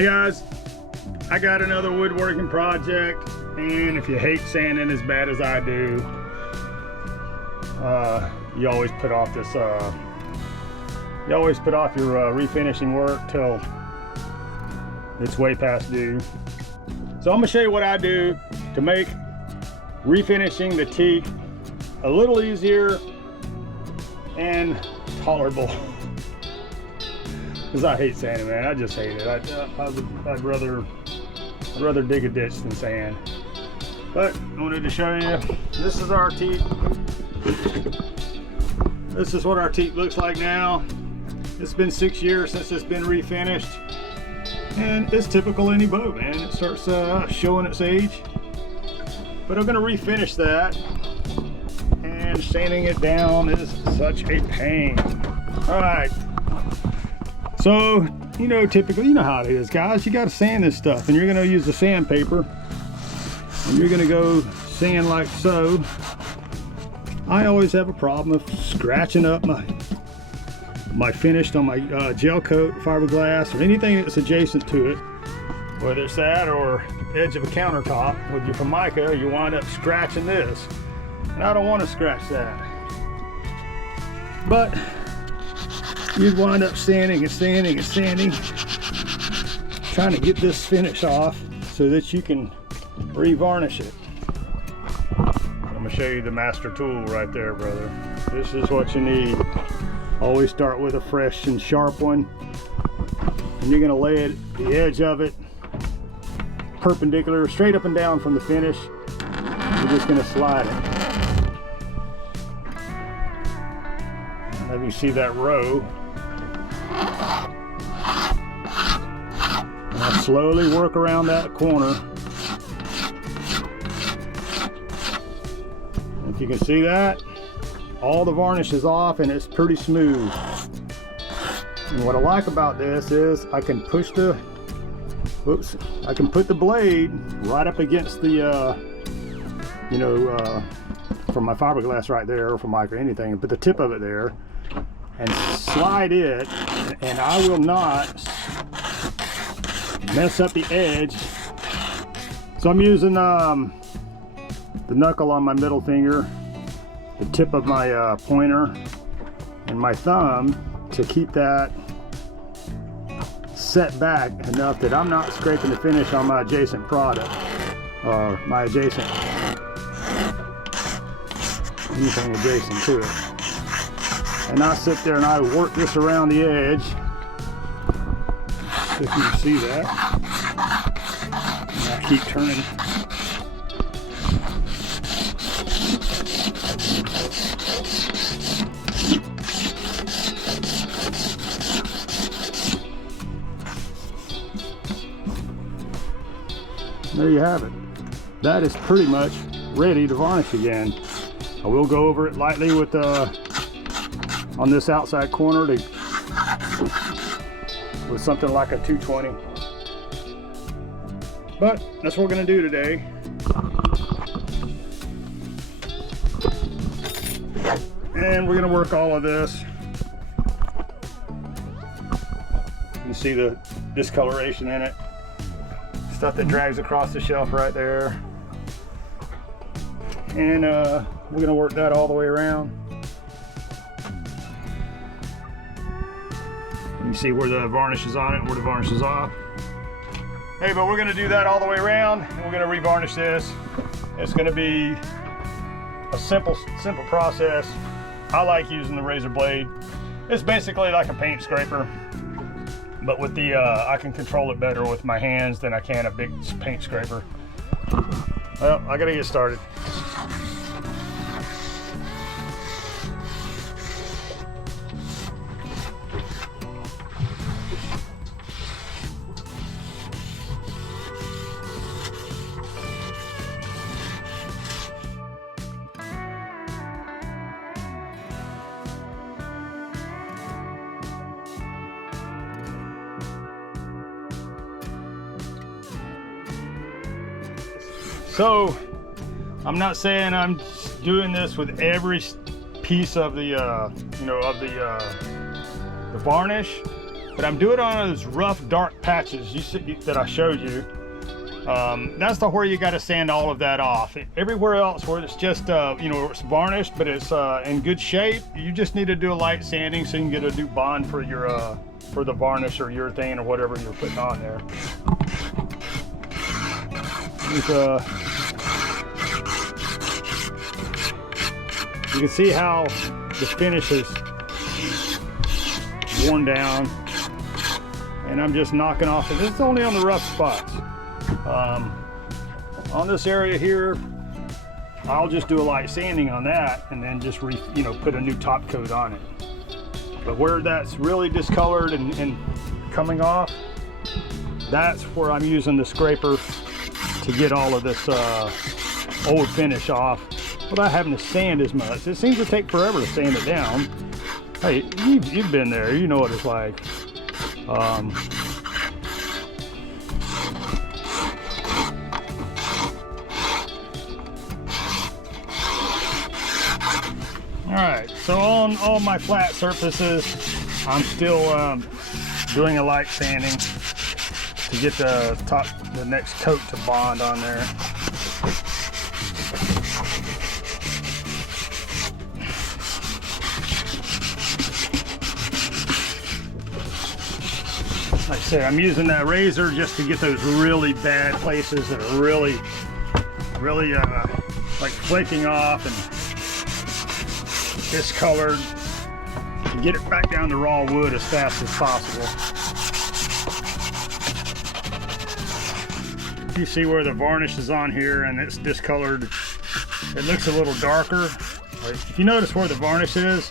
Hey guys, I got another woodworking project, and if you hate sanding as bad as I do, you always put off this your refinishing work till it's way past due. So I'm gonna show you what I do to make refinishing the teak a little easier and tolerable. Because I hate sanding, man. I just hate it. I'd rather dig a ditch than sand. But I wanted to show you, this is our teak. This is what our teak looks like now. It's been 6 years since it's been refinished. And it's typical any boat, man. It starts showing its age. But I'm gonna refinish that. And sanding it down is such a pain. All right. So, you know, typically, you know how it is, guys. You got to sand this stuff, and you're going to use the sandpaper, and you're going to go sand like so. I always have a problem of scratching up my finish on my gel coat, fiberglass, or anything that's adjacent to it. Whether it's that or the edge of a countertop with your Formica, you wind up scratching this. And I don't want to scratch that. But you'd wind up sanding and sanding and sanding, trying to get this finish off so that you can revarnish it. I'm gonna show you the master tool right there, brother. This is what you need. Always start with a fresh and sharp one, and you're gonna lay it, the edge of it, perpendicular, straight up and down from the finish. You're just gonna slide it. Let me see that row. And I'll slowly work around that corner. If you can see that, all the varnish is off and it's pretty smooth. And what I like about this is I can push the, I can put the blade right up against the, from my fiberglass right there, or from Formica or anything, and put the tip of it there and slide it, and I will not mess up the edge. So I'm using the knuckle on my middle finger, the tip of my pointer, and my thumb to keep that set back enough that I'm not scraping the finish on my adjacent product, or my adjacent, anything adjacent to it. And I sit there and I work this around the edge, if you can see that. And I keep turning. There you have it. That is pretty much ready to varnish again. I will go over it lightly with on this outside corner with something like a 220. But that's what we're going to do today. And we're going to work all of this. You can see the discoloration in it. Stuff that drags across the shelf right there. And we're going to work that all the way around. You see where the varnish is on it and where the varnish is off. Hey, but we're going to do that all the way around, and we're going to revarnish this. It's going to be a simple process. I like using the razor blade. It's basically like a paint scraper, but with the I can control it better with my hands than I can a big paint scraper. Well, I got to get started. So I'm not saying I'm doing this with every piece of the the varnish, but I'm doing it on those rough, dark patches you see, that I showed you. That's the where you got to sand all of that off. Everywhere else where it's just, you know, it's varnished, but it's in good shape, you just need to do a light sanding so you can get a new bond for your, for the varnish or urethane or whatever you're putting on there. You can see how the finish is worn down, and I'm just knocking off. This is only on the rough spots. On this area here, I'll just do a light sanding on that, and then just put a new top coat on it. But where that's really discolored and coming off, that's where I'm using the scraper to get all of this old finish off without having to sand as much. It seems to take forever to sand it down. Hey, you've been there, you know what it's like. Alright, so on all my flat surfaces, I'm still doing a light sanding to get the next coat to bond on there. Like I said, I'm using that razor just to get those really bad places that are really like flaking off and discolored, and get it back down to raw wood as fast as possible. You see where the varnish is on here and it's discolored. It looks a little darker. If you notice where the varnish is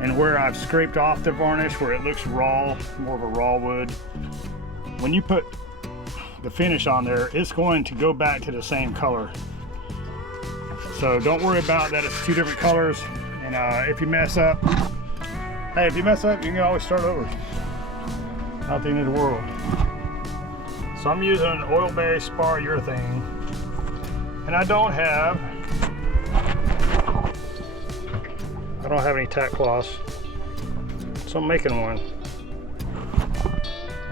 and where I've scraped off the varnish, where it looks raw, more of a raw wood, when you put the finish on there, it's going to go back to the same color. So don't worry about that it's two different colors. And if you mess up, hey, if you mess up, you can always start over. Not the end of the world. So I'm using an oil-based spar urethane, and I don't have any tack cloths, so I'm making one.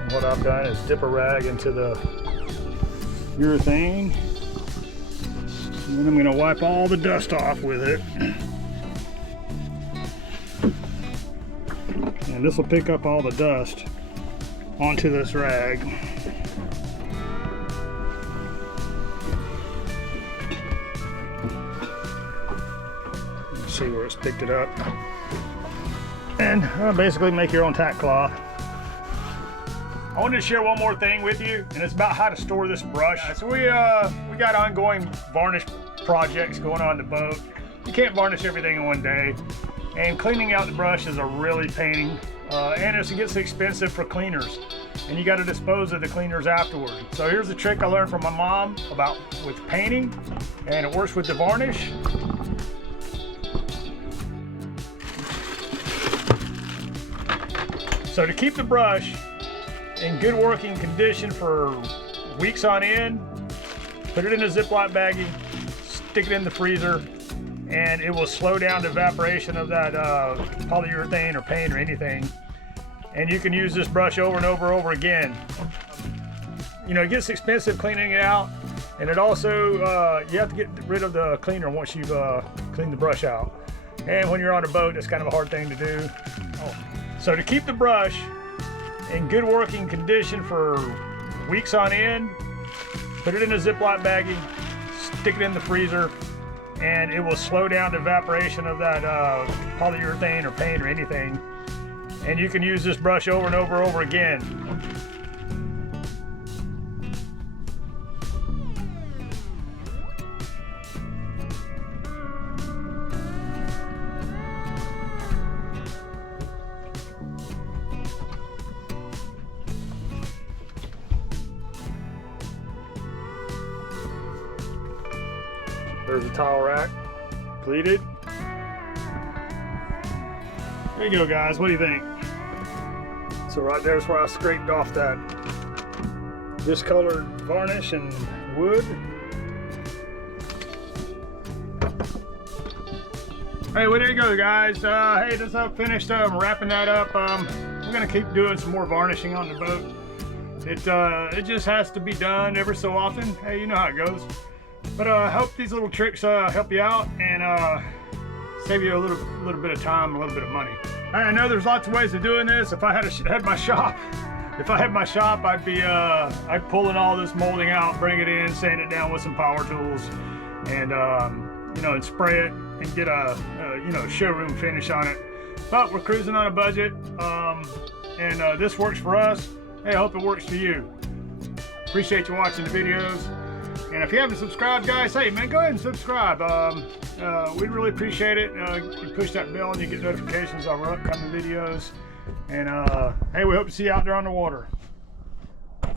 And what I've done is dip a rag into the urethane, and then I'm going to wipe all the dust off with it. And this will pick up all the dust onto this rag. See where it's picked it up, and basically make your own tack cloth. I wanted to share one more thing with you, and it's about how to store this brush. So we got ongoing varnish projects going on the boat. You can't varnish everything in one day, and cleaning out the brush is a really pain, and it gets expensive for cleaners, and you got to dispose of the cleaners afterward. So here's a trick I learned from my mom about with painting, and it works with the varnish. So to keep the brush in good working condition for weeks on end, put it in a Ziploc baggie, stick it in the freezer, and it will slow down the evaporation of that polyurethane or paint or anything. And you can use this brush over and over again. You know, it gets expensive cleaning it out, and it also, you have to get rid of the cleaner once you've cleaned the brush out. And when you're on a boat, it's kind of a hard thing to do. So to keep the brush in good working condition for weeks on end, put it in a Ziploc baggie, stick it in the freezer, and it will slow down the evaporation of that polyurethane or paint or anything. And you can use this brush over and over again. There's a towel rack, pleated. There you go, guys. What do you think? So right there's where I scraped off that discolored varnish and wood. Hey, well, there you go, guys. Hey, that's up finished. Wrapping that up. We're gonna keep doing some more varnishing on the boat. It just has to be done every so often. Hey, you know how it goes. But I hope these little tricks help you out and save you a little bit of time, a little bit of money. I know there's lots of ways of doing this. If I had my shop, I'd be pulling all this molding out, bring it in, sand it down with some power tools, and you know, and spray it and get a you know, showroom finish on it. But we're cruising on a budget, and this works for us. Hey, I hope it works for you. Appreciate you watching the videos. And if you haven't subscribed, guys, hey man, go ahead and subscribe. We'd really appreciate it. You push that bell and you get notifications of our upcoming videos. And hey, we hope to see you out there on the water.